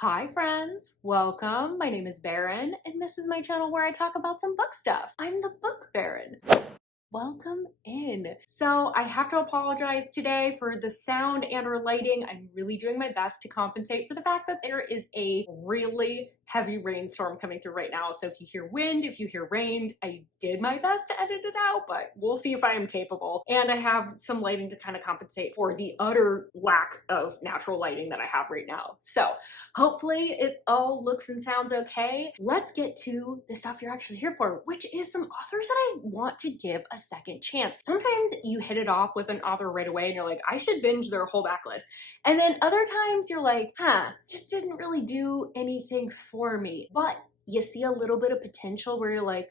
Hi friends, welcome. My name is Baron and this is my channel where I talk about some book stuff. I'm the Book Baron. Welcome in. So I have to apologize today for the sound and or lighting. I'm really doing my best to compensate for the fact that there is a really heavy rainstorm coming through right now. So if you hear wind, if you hear rain, I did my best to edit it out, but we'll see if I am capable. And I have some lighting to kind of compensate for the utter lack of natural lighting that I have right now. So hopefully it all looks and sounds okay. Let's get to the stuff you're actually here for, which is some authors that I want to give a second chance. Sometimes you hit it off with an author right away and you're like, I should binge their whole backlist. And then other times you're like, just didn't really do anything for me. But you see a little bit of potential where you're like,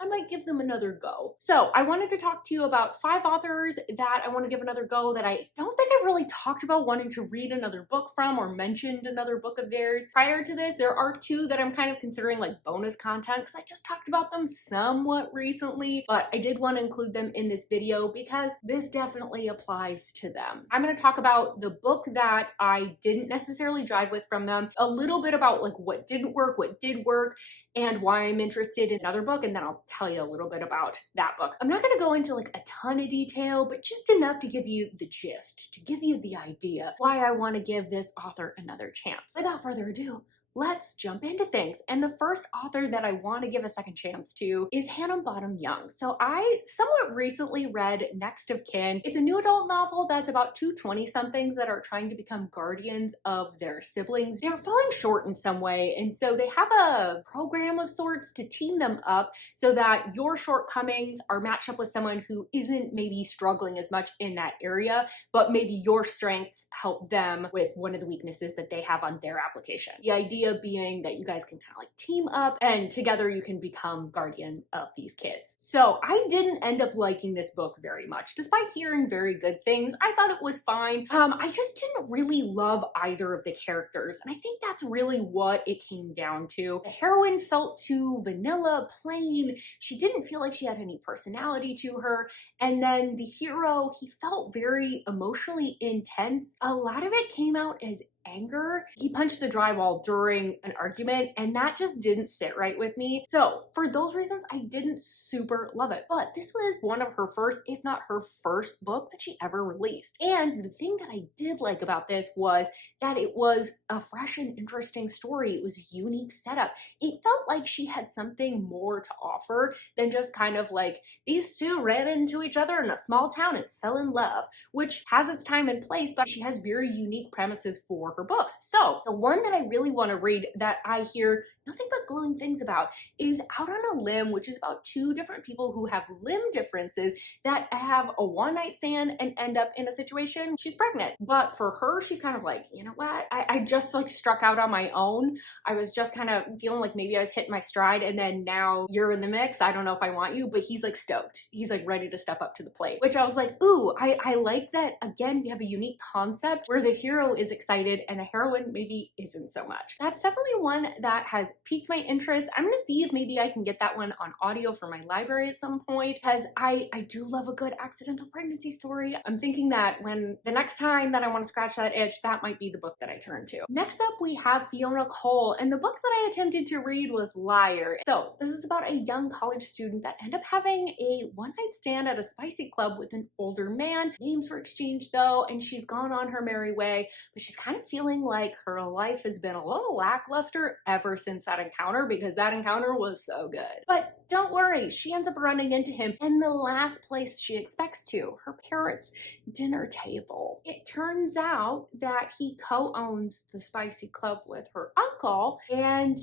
I might give them another go. So I wanted to talk to you about 5 authors that I want to give another go that I don't think I've really talked about wanting to read another book from or mentioned another book of theirs. Prior to this, there are 2 that I'm kind of considering like bonus content because I just talked about them somewhat recently, but I did want to include them in this video because this definitely applies to them. I'm going to talk about the book that I didn't necessarily drive with from them, a little bit about like what didn't work, what did work, and why I'm interested in another book, and then I'll tell you a little bit about that book. I'm not gonna go into like a ton of detail, but just enough to give you the gist, to give you the idea why I wanna give this author another chance. Without further ado, let's jump into things. And the first author that I want to give a second chance to is Hannah Bottom Young. So I somewhat recently read Next of Kin. It's a new adult novel that's about 2 20-somethings that are trying to become guardians of their siblings. They're falling short in some way, and so they have a program of sorts to team them up so that your shortcomings are matched up with someone who isn't maybe struggling as much in that area, but maybe your strengths help them with one of the weaknesses that they have on their application. The idea being that you guys can kind of like team up and together you can become guardian of these kids. So I didn't end up liking this book very much. Despite hearing very good things, I thought it was fine. I just didn't really love either of the characters, and I think that's really what it came down to. The heroine felt too vanilla, plain. She didn't feel like she had any personality to her. And then the hero, he felt very emotionally intense. A lot of it came out as anger. He punched the drywall during an argument, and that just didn't sit right with me. So for those reasons, I didn't super love it. But this was one of her first, if not her first book that she ever released. And the thing that I did like about this was that it was a fresh and interesting story. It was a unique setup. It felt like she had something more to offer than just kind of like these 2 ran into each other in a small town and fell in love, which has its time and place, but she has very unique premises for her books. So the one that I really want to read that I hear nothing but glowing things about is Out on a Limb, which is about 2 different people who have limb differences that have a one-night stand and end up in a situation. She's pregnant, but for her, she's kind of like, you know what? I just like struck out on my own. I was just kind of feeling like maybe I was hitting my stride, and then now you're in the mix. I don't know if I want you, but he's like stoked. He's like ready to step up to the plate, which I was like, ooh, I like that. Again, we have a unique concept where the hero is excited and the heroine maybe isn't so much. That's definitely one that has piqued my interest. I'm gonna see if maybe I can get that one on audio for my library at some point, because I do love a good accidental pregnancy story. I'm thinking that when the next time that I want to scratch that itch, that might be the book that I turn to. Next up, we have Fiona Cole, and the book that I attempted to read was Liar. So this is about a young college student that ended up having a one-night stand at a spicy club with an older man. Names were exchanged though, and she's gone on her merry way, but she's kind of feeling like her life has been a little lackluster ever since that encounter, because that encounter was so good. But don't worry, she ends up running into him in the last place she expects to, her parents' dinner table. It turns out that he co-owns the spicy club with her uncle and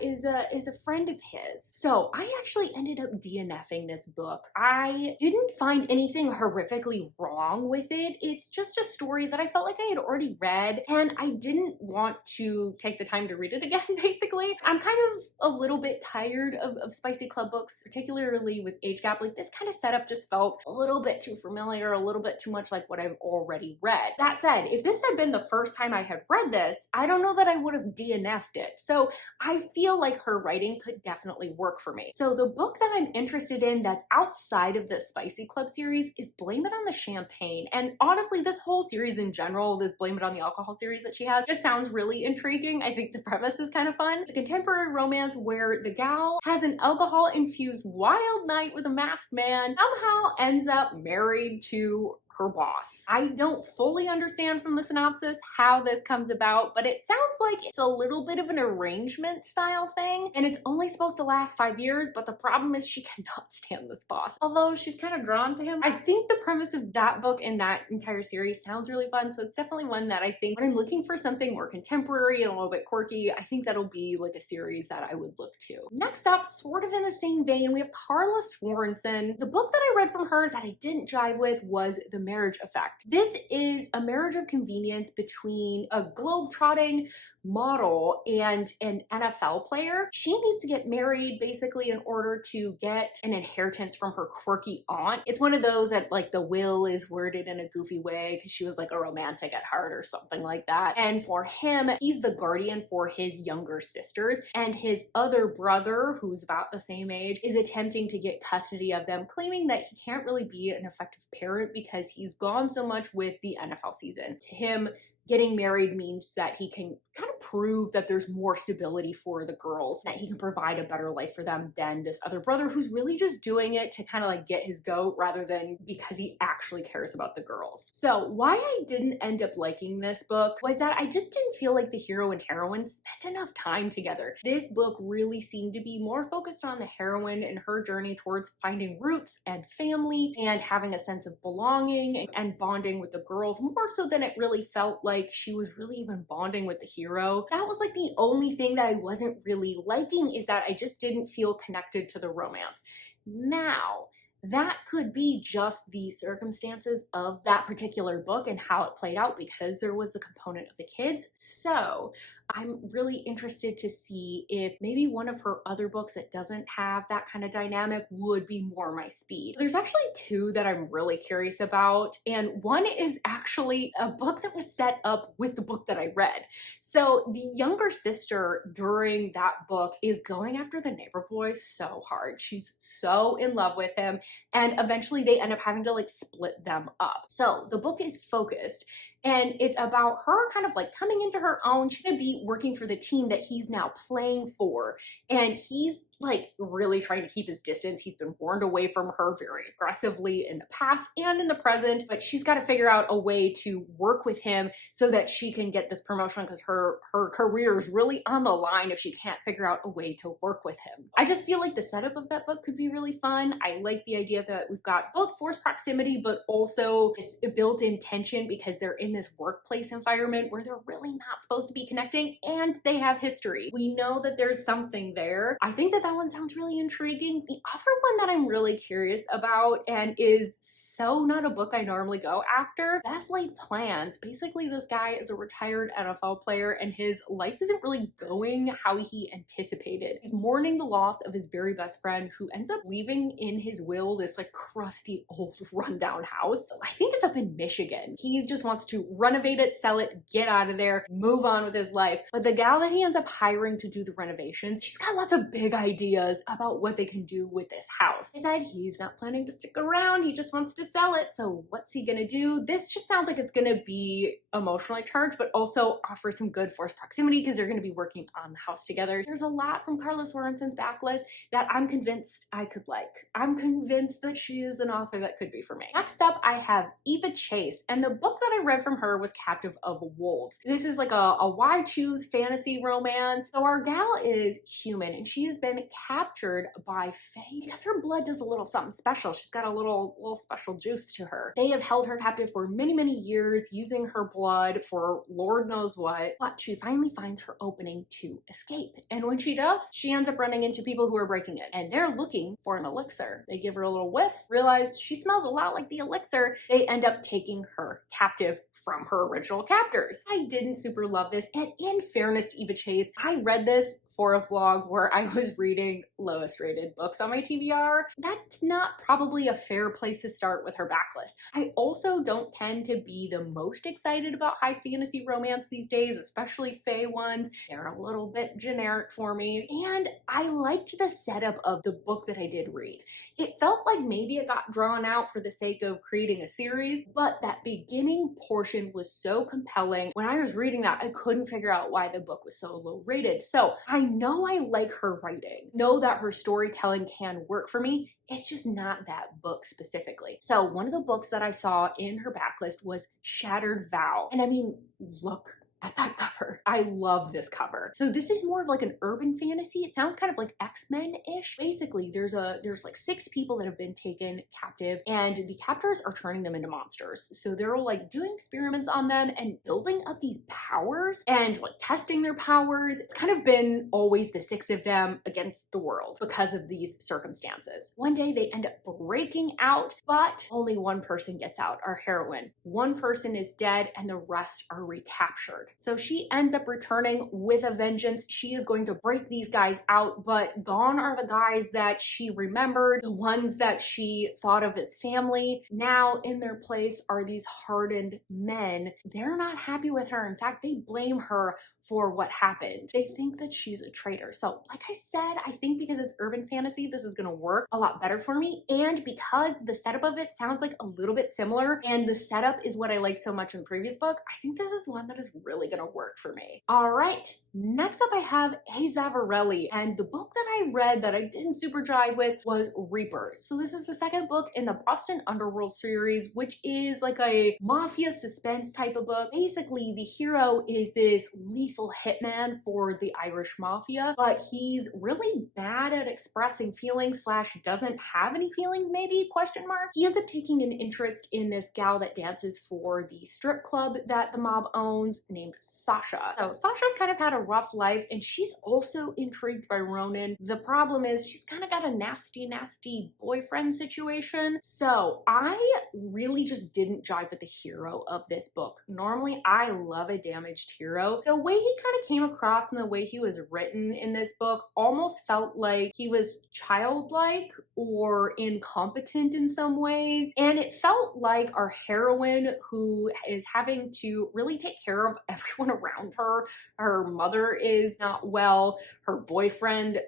is a friend of his. So I actually ended up DNFing this book. I didn't find anything horrifically wrong with it. It's just a story that I felt like I had already read, and I didn't want to take the time to read it again, basically. I'm kind of a little bit tired of spicy club books, particularly with age gap. Like, this kind of setup just felt a little bit too familiar, a little bit too much like what I've already read. That said, if this had been the first time I had read this, I don't know that I would have DNF'd it. So I feel like her writing could definitely work for me. So the book that I'm interested in that's outside of the Spicy Club series is Blame It on the Champagne. And honestly, this whole series in general, this Blame It on the Alcohol series that she has, just sounds really intriguing. I think the premise is kind of fun. It's a contemporary romance where the gal has an alcohol-infused wild night with a masked man, somehow ends up married to her boss. I don't fully understand from the synopsis how this comes about, but it sounds like it's a little bit of an arrangement style thing, and it's only supposed to last 5 years, but the problem is she cannot stand this boss. Although she's kind of drawn to him. I think the premise of that book and that entire series sounds really fun, so it's definitely one that I think when I'm looking for something more contemporary and a little bit quirky, I think that'll be like a series that I would look to. Next up, sort of in the same vein, we have Carla Sorenson. The book that I read from her that I didn't jive with was The Marriage Effect. This is a marriage of convenience between a globe-trotting model and an NFL player. She needs to get married basically in order to get an inheritance from her quirky aunt. It's one of those that like the will is worded in a goofy way because she was like a romantic at heart or something like that. And for him, he's the guardian for his younger sisters, and his other brother, who's about the same age, is attempting to get custody of them, claiming that he can't really be an effective parent because he's gone so much with the NFL season. To him, getting married means that he can kind of prove that there's more stability for the girls, that he can provide a better life for them than this other brother who's really just doing it to kind of like get his goat rather than because he actually cares about the girls. So why I didn't end up liking this book was that I just didn't feel like the hero and heroine spent enough time together. This book really seemed to be more focused on the heroine and her journey towards finding roots and family and having a sense of belonging and bonding with the girls, more so than it really felt like she was really even bonding with the hero. That was like the only thing that I wasn't really liking, is that I just didn't feel connected to the romance. Now, that could be just the circumstances of that particular book and how it played out because there was the component of the kids. So I'm really interested to see if maybe one of her other books that doesn't have that kind of dynamic would be more my speed. There's actually two that I'm really curious about, and one is actually a book that was set up with the book that I read. So the younger sister during that book is going after the neighbor boy so hard. She's so in love with him, and eventually they end up having to like split them up. So the book is focused, and it's about her kind of like coming into her own. She's gonna be working for the team that he's now playing for, and he's like really trying to keep his distance. He's been warned away from her very aggressively in the past and in the present, but she's got to figure out a way to work with him so that she can get this promotion because her career is really on the line if she can't figure out a way to work with him. I just feel like the setup of that book could be really fun. I like the idea that we've got both forced proximity, but also this built-in tension because they're in this workplace environment where they're really not supposed to be connecting, and they have history. We know that there's something there. I think that one sounds really intriguing. The other one that I'm really curious about, and is so not a book I normally go after, Best Laid Plans. Basically, this guy is a retired NFL player and his life isn't really going how he anticipated. He's mourning the loss of his very best friend, who ends up leaving in his will this like crusty old rundown house. I think it's up in Michigan. He just wants to renovate it, sell it, get out of there, move on with his life. But the gal that he ends up hiring to do the renovations, she's got lots of big ideas about what they can do with this house. He said he's not planning to stick around, he just wants to sell it. So what's he gonna do? This just sounds like it's gonna be emotionally charged, but also offer some good forced proximity because they're gonna be working on the house together. There's a lot from Carla Sorenson's backlist that I'm convinced I could like. I'm convinced that she is an author that could be for me. Next up, I have Eva Chase, and the book that I read from her was Captive of Wolves. This is like a why choose fantasy romance. So our gal is human, and she has been captured by Fae because her blood does a little something special. She's got a little special juice to her. They have held her captive for many, many years, using her blood for Lord knows what, but she finally finds her opening to escape. And when she does, she ends up running into people who are breaking it, and they're looking for an elixir. They give her a little whiff, realize she smells a lot like the elixir. They end up taking her captive from her original captors. I didn't super love this, and in fairness to Eva Chase, I read this for a vlog where I was reading lowest rated books on my TBR. That's not probably a fair place to start with her backlist. I also don't tend to be the most excited about high fantasy romance these days, especially fae ones. They're a little bit generic for me. And I liked the setup of the book that I did read. It felt like maybe it got drawn out for the sake of creating a series, but that beginning portion was so compelling. When I was reading that, I couldn't figure out why the book was so low rated. So I know I like her writing, know that her storytelling can work for me. It's just not that book specifically. So one of the books that I saw in her backlist was Shattered Vow. And I mean, look at that cover. I love this cover. So this is more of like an urban fantasy. It sounds kind of like X-Men-ish. Basically, there's like 6 people that have been taken captive and the captors are turning them into monsters. So they're like doing experiments on them and building up these powers and like testing their powers. It's kind of been always the 6 of them against the world because of these circumstances. One day they end up breaking out, but only one person gets out, our heroine. One person is dead and the rest are recaptured. So she ends up returning with a vengeance. She is going to break these guys out, but gone are the guys that she remembered, the ones that she thought of as family. Now in their place are these hardened men. They're not happy with her. In fact, they blame her for what happened. They think that she's a traitor. So like I said, I think because it's urban fantasy, this is gonna work a lot better for me. And because the setup of it sounds like a little bit similar and the setup is what I liked so much in the previous book, I think this is one that is really gonna work for me. All right, next up I have A Zavarelli, and the book that I read that I didn't super jive with was Reaper. So this is the second book in the Boston Underworld series, which is like a mafia suspense type of book. Basically, the hero is this lethal hitman for the Irish mafia, but he's really bad at expressing feelings / doesn't have any feelings, maybe, question mark. He ends up taking an interest in this gal that dances for the strip club that the mob owns named Sasha. So Sasha's kind of had a rough life and she's also intrigued by Ronan. The problem is she's kind of got a nasty boyfriend situation. So I really just didn't jive with the hero of this book. Normally I love a damaged hero. The way he kind of came across and the way he was written in this book almost felt like he was childlike or incompetent in some ways. And it felt like our heroine, who is having to really take care of everyone around her. Her mother is not well. Her boyfriend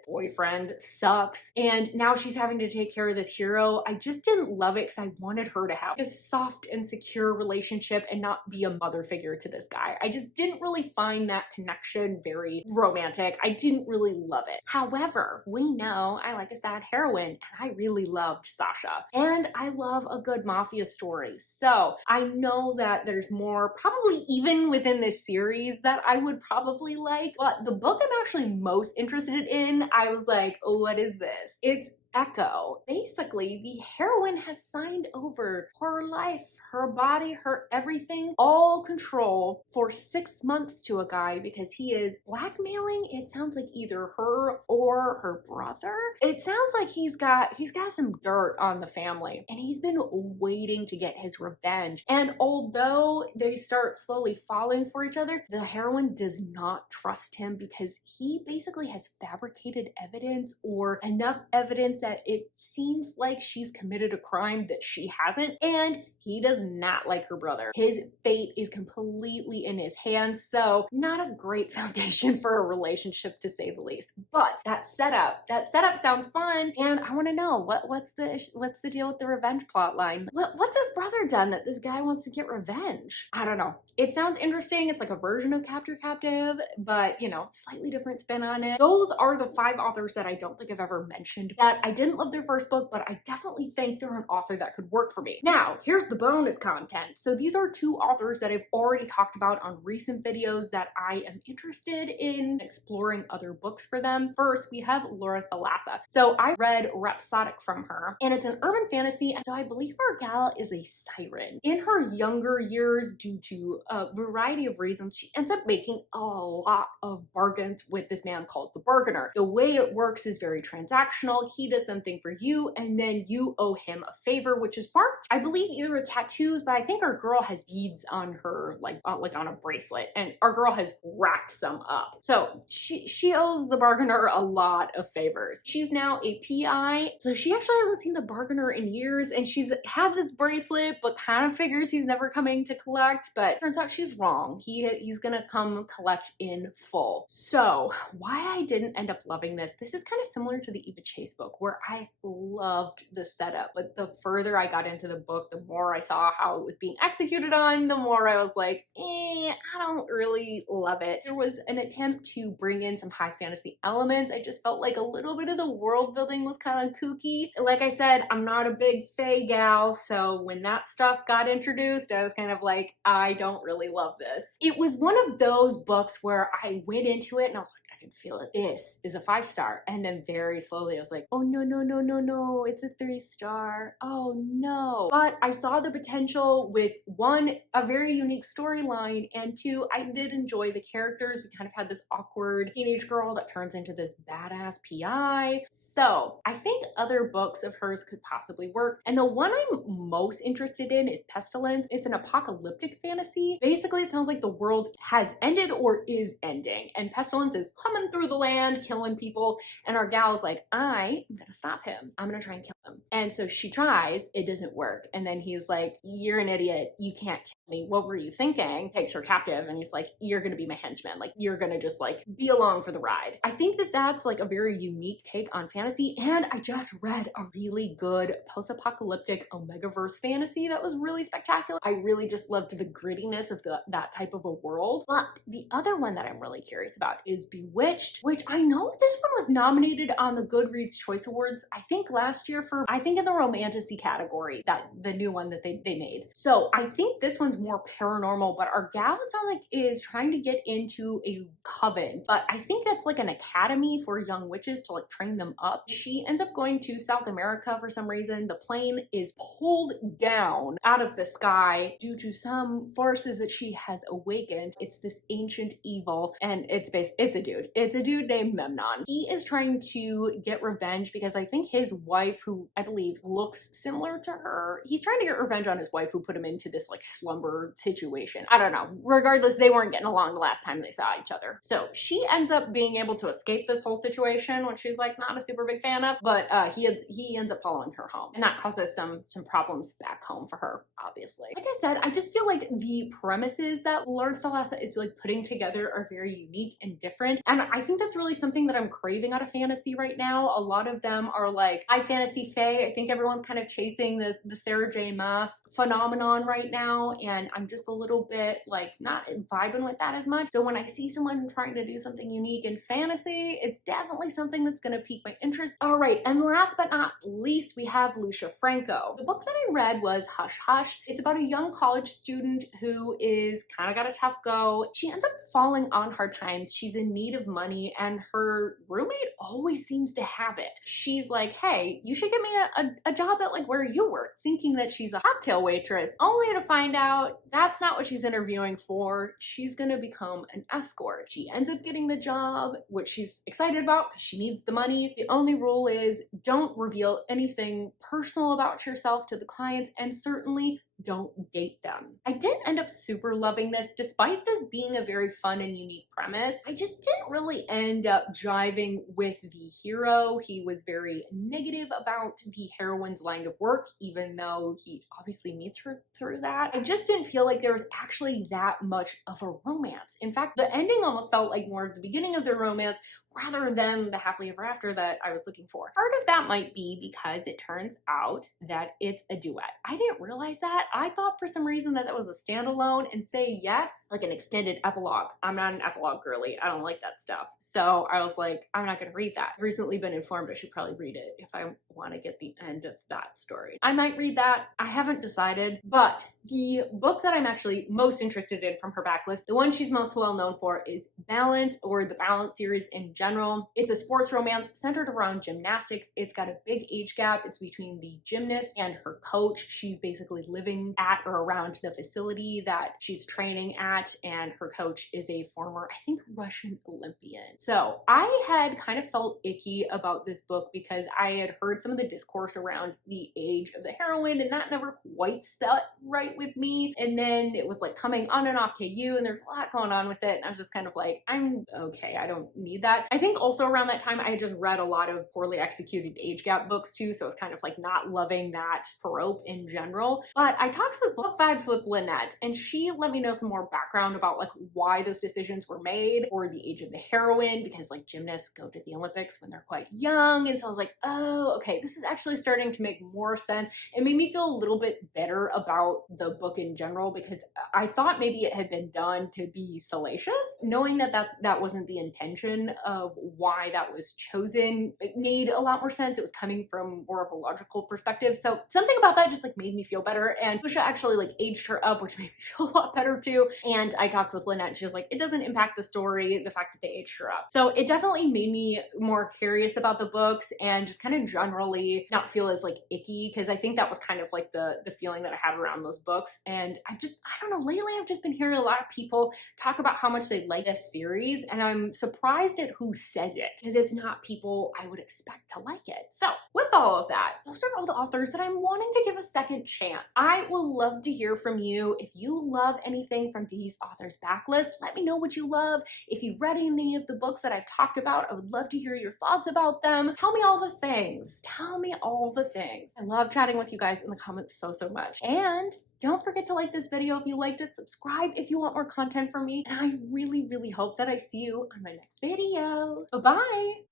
sucks. And now she's having to take care of this hero. I just didn't love it because I wanted her to have a soft and secure relationship and not be a mother figure to this guy. I just didn't really find that connection very romantic. I didn't really love it. However, we know I like a sad heroine and I really loved Sasha. And I love a good mafia story. So I know that there's more probably even within this series that I would probably like, but the book I'm actually most interested in, I was like, oh, what is this? It's Echo. Basically, the heroine has signed over her life, her body, her everything, all control for 6 months to a guy because he is blackmailing, it sounds like either her or her brother. It sounds like he's got some dirt on the family and he's been waiting to get his revenge. And although they start slowly falling for each other, the heroine does not trust him because he basically has fabricated evidence or enough evidence that it seems like she's committed a crime that she hasn't, and he does not like her brother. His fate is completely in his hands, so not a great foundation for a relationship to say the least. But that setup sounds fun, and I want to know what's the deal with the revenge plot line? What's his brother done that this guy wants to get revenge? I don't know. It sounds interesting. It's like a version of Captor Captive, but you know, slightly different spin on it. Those are the 5 authors that I don't think I've ever mentioned that I didn't love their first book, but I definitely think they're an author that could work for me. Now, here's the bonus content. So these are 2 authors that I've already talked about on recent videos that I am interested in exploring other books for them. First, we have Alasa. So I read Rhapsodic from her, and it's an urban fantasy, and so I believe our gal is a siren. In her younger years, due to a variety of reasons, she ends up making a lot of bargains with this man called the Bargainer. The way it works is very transactional. He does something for you, and then you owe him a favor, which is marked, I believe, either her tattoos, but I think our girl has beads on her, like on a bracelet, and our girl has racked some up. So she owes the bargainer a lot of favors. She's now a PI, so she actually hasn't seen the bargainer in years, and she's had this bracelet, but kind of figures he's never coming to collect, but turns out she's wrong. He's gonna come collect in full. So why I didn't end up loving this is kind of similar to the Eva Chase book, where I loved the setup, but the further I got into the book, the more I saw how it was being executed on, the more I was like, I don't really love it. There was an attempt to bring in some high fantasy elements. I just felt like a little bit of the world building was kind of kooky. Like I said, I'm not a big fae gal, so when that stuff got introduced, I was kind of like, I don't really love this. It was one of those books where I went into it and I was like, I can feel it. This is a 5-star. And then very slowly I was like, oh no, it's a 3-star. Oh no. But I saw the potential with one, a very unique storyline, and two, I did enjoy the characters. We kind of had this awkward teenage girl that turns into this badass PI. So I think other books of hers could possibly work. And the one I'm most interested in is Pestilence. It's an apocalyptic fantasy. Basically, it sounds like the world has ended or is ending, and Pestilence is coming through the land, killing people, and our gal's like, I'm gonna stop him. I'm gonna try and kill him. And so she tries, it doesn't work. And then he's like, you're an idiot. You can't kill me. What were you thinking? Takes her captive, and he's like, you're gonna be my henchman. Like, you're gonna just like be along for the ride. I think that that's like a very unique take on fantasy. And I just read a really good post-apocalyptic Omegaverse fantasy that was really spectacular. I really just loved the grittiness of that type of a world. But the other one that I'm really curious about is Bewitched, which I know this one was nominated on the Goodreads Choice Awards, I think last year for, I think in the romantasy category, that the new one that they made. So I think this one's more paranormal, but our gal, it sounds like, is trying to get into a coven, but I think that's like an academy for young witches to like train them up. She ends up going to South America for some reason. The plane is pulled down out of the sky due to some forces that she has awakened. It's this ancient evil, and it's a dude. It's a dude named Memnon. He is trying to get revenge because I think his wife, who I believe looks similar to her, he's trying to get revenge on his wife who put him into this like slumber situation. I don't know. Regardless, they weren't getting along the last time they saw each other. So she ends up being able to escape this whole situation, which she's like not a super big fan of, but he ends up following her home, and that causes some problems back home for her, obviously. Like I said, I just feel like the premises that Lord Thalassa is like putting together are very unique and different, and I think that's really something that I'm craving out of fantasy right now. A lot of them are like high fantasy fae. I think everyone's kind of chasing the Sarah J. Maas phenomenon right now, and I'm just a little bit like not vibing with that as much. So when I see someone trying to do something unique in fantasy, it's definitely something that's going to pique my interest. All right, and last but not least, we have Luccia Franco. The book that I read was Hush Hush. It's about a young college student who is kind of got a tough go. She ends up falling on hard times. She's in need of money, and her roommate always seems to have it. She's like, hey, you should give me a job at like where you work, thinking that she's a cocktail waitress, only to find out that's not what she's interviewing for. She's gonna become an escort. She ends up getting the job, which she's excited about because she needs the money. The only rule is don't reveal anything personal about yourself to the clients, and certainly don't date them. I didn't end up super loving this, despite this being a very fun and unique premise. I just didn't really end up jiving with the hero. He was very negative about the heroine's line of work, even though he obviously meets her through that. I just didn't feel like there was actually that much of a romance. In fact, the ending almost felt like more of the beginning of their romance rather than the happily ever after that I was looking for. Part of that might be because it turns out that it's a duet. I didn't realize that. I thought for some reason that was a standalone, and Say Yes, like an extended epilogue. I'm not an epilogue girly. I don't like that stuff. So I was like, I'm not gonna read that. I've recently been informed I should probably read it if I want to get the end of that story. I might read that. I haven't decided, but the book that I'm actually most interested in from her backlist, the one she's most well known for, is Balance, or the Balance series in general. It's a sports romance centered around gymnastics. It's got a big age gap. It's between the gymnast and her coach. She's basically living living at or around the facility that she's training at, and her coach is a former, I think, Russian Olympian. So I had kind of felt icky about this book because I had heard some of the discourse around the age of the heroine, and that never quite set right with me. And then it was like coming on and off KU, and there's a lot going on with it, and I was just kind of like, I'm okay, I don't need that. I think also around that time I had just read a lot of poorly executed age gap books too, so I was kind of like not loving that trope in general. But I talked with Book Vibes with Lynette, and she let me know some more background about like why those decisions were made, or the age of the heroine, because like gymnasts go to the Olympics when they're quite young. And so I was like, oh, okay, this is actually starting to make more sense. It made me feel a little bit better about the book in general, because I thought maybe it had been done to be salacious. Knowing that wasn't the intention of why that was chosen, it made a lot more sense. It was coming from more of a logical perspective. So something about that just like made me feel better. And Luccia actually like aged her up, which made me feel a lot better too. And I talked with Lynette, and she was like, it doesn't impact the story, the fact that they aged her up. So it definitely made me more curious about the books and just kind of generally not feel as like icky, because I think that was kind of like the feeling that I had around those books. And I don't know, lately I've just been hearing a lot of people talk about how much they like this series, and I'm surprised at who says it, because it's not people I would expect to like it. So with all of that, those are all the authors that I'm wanting to give a second chance. I will love to hear from you. If you love anything from these authors' backlist, let me know what you love. If you've read any of the books that I've talked about, I would love to hear your thoughts about them. Tell me all the things. Tell me all the things. I love chatting with you guys in the comments so much. And don't forget to like this video if you liked it, subscribe if you want more content from me, and I really hope that I see you on my next video. Bye-bye!